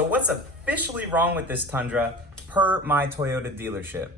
So what's officially wrong with this Tundra per my Toyota dealership?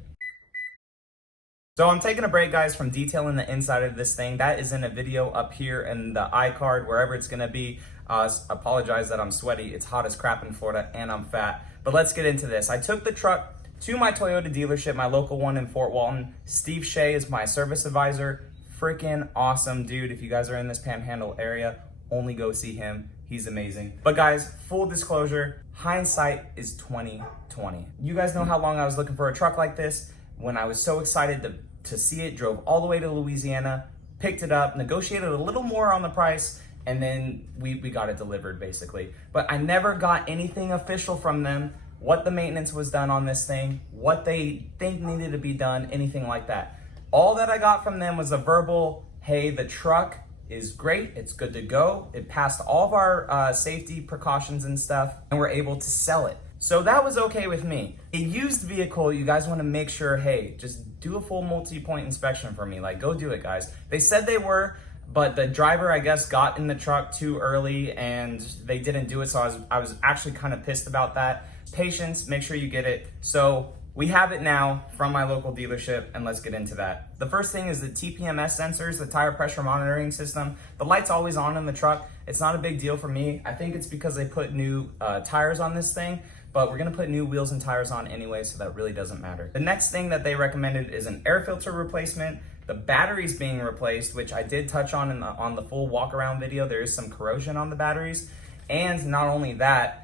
So I'm taking a break, guys, from detailing the inside of this thing. That is in a video up here in the iCard, wherever it's gonna be. Apologize that I'm sweaty. It's hot as crap in Florida and I'm fat. But let's get into this. I took the truck to my Toyota dealership, my local one in Fort Walton. Steve Shea is my service advisor. Freaking awesome dude. If you guys are in this Panhandle area, only go see him. He's amazing. But guys, full disclosure, hindsight is 20/20. You guys know how long I was looking for a truck like this. When I was so excited to see it, drove all the way to Louisiana, picked it up, negotiated a little more on the price, and then we got it delivered basically. But I never got anything official from them, what the maintenance was done on this thing, what they think needed to be done, anything like that. All that I got from them was a verbal, hey, the truck is great, it's good to go. It passed all of our safety precautions and stuff, and we're able to sell it. So that was okay with me. A used vehicle, you guys wanna make sure, hey, just do a full multi-point inspection for me. Like, go do it, guys. They said they were, but the driver, I guess, got in the truck too early and they didn't do it, so I was actually kind of pissed about that. Patience, make sure you get it. So we have it now from my local dealership, and let's get into that. The first thing is the TPMS Sensors, the tire pressure monitoring system. The light's always on in the truck. It's not a big deal for me. I think it's because they put new tires on this thing, but we're gonna put new wheels and tires on anyway, so that really doesn't matter. The next thing that they recommended is an air filter replacement. The battery's being replaced, which I did touch on on the full walk around video. There is some corrosion on the batteries. And not only that,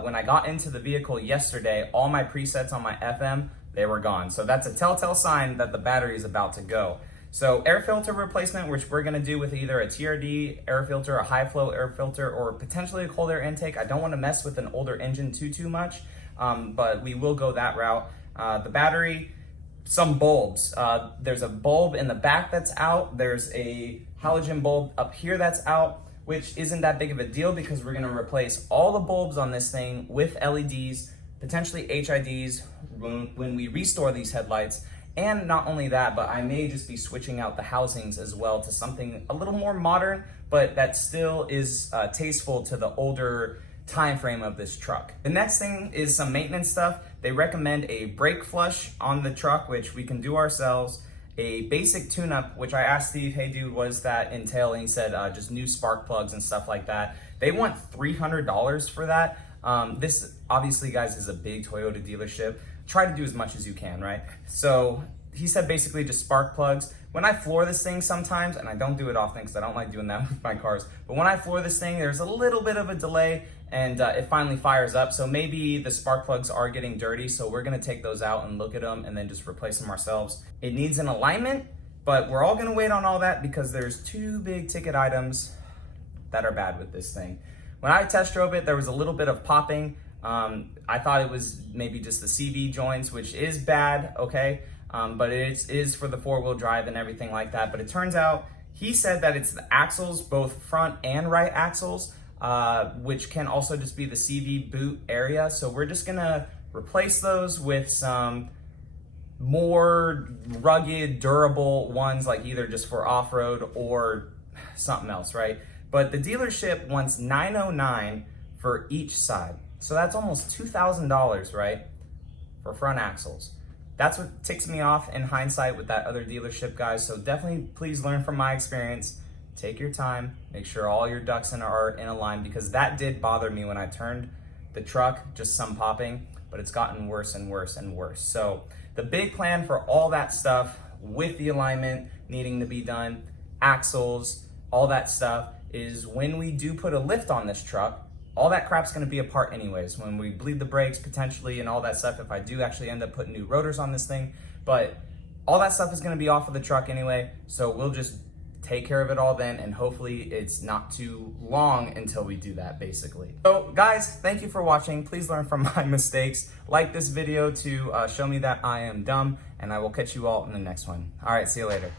when I got into the vehicle yesterday, all my presets on my FM, they were gone. So that's a telltale sign that the battery is about to go. So air filter replacement, which we're gonna do with either a TRD air filter, a high flow air filter, or potentially a cold air intake. I don't wanna mess with an older engine too much, but we will go that route. The battery, some bulbs. There's a bulb in the back that's out. There's a halogen bulb up here that's out, which isn't that big of a deal because we're gonna replace all the bulbs on this thing with LEDs, potentially HIDs when we restore these headlights. And not only that, but I may just be switching out the housings as well to something a little more modern, but that still is tasteful to the older time frame of this truck. The next thing is some maintenance stuff. They recommend a brake flush on the truck, which we can do ourselves. A basic tune-up, which I asked Steve, hey dude, what does that entail? And he said just new spark plugs and stuff like that. They want $300 for that. This obviously, guys, is a big Toyota dealership. Try to do as much as you can, right? So he said basically just spark plugs. When I floor this thing sometimes, and I don't do it often because I don't like doing that with my cars, but when I floor this thing, there's a little bit of a delay and it finally fires up. So maybe the spark plugs are getting dirty. So we're gonna take those out and look at them and then just replace them ourselves. It needs an alignment, but we're all gonna wait on all that because there's two big ticket items that are bad with this thing. When I test drove it, there was a little bit of popping. I thought it was maybe just the CV joints, which is bad, okay? But it is for the four-wheel drive and everything like that. But it turns out, he said that it's the axles, both front and right axles, which can also just be the CV boot area. So we're just gonna replace those with some more rugged, durable ones, like either just for off-road or something else, right? But the dealership wants $909 for each side. So that's almost $2,000, right? For front axles. That's what ticks me off in hindsight with that other dealership, guys. So definitely please learn from my experience. Take your time, make sure all your ducks are in a line, because that did bother me when I turned the truck, just some popping, but it's gotten worse and worse and worse. So the big plan for all that stuff with the alignment needing to be done, axles, all that stuff, is when we do put a lift on this truck, all that crap's gonna be apart anyways. When we bleed the brakes potentially and all that stuff, if I do actually end up putting new rotors on this thing, but all that stuff is gonna be off of the truck anyway. So we'll just take care of it all then, and hopefully it's not too long until we do that, basically. So guys, thank you for watching. Please learn from my mistakes. Like this video to show me that I am dumb, and I will catch you all in the next one. All right, see you later.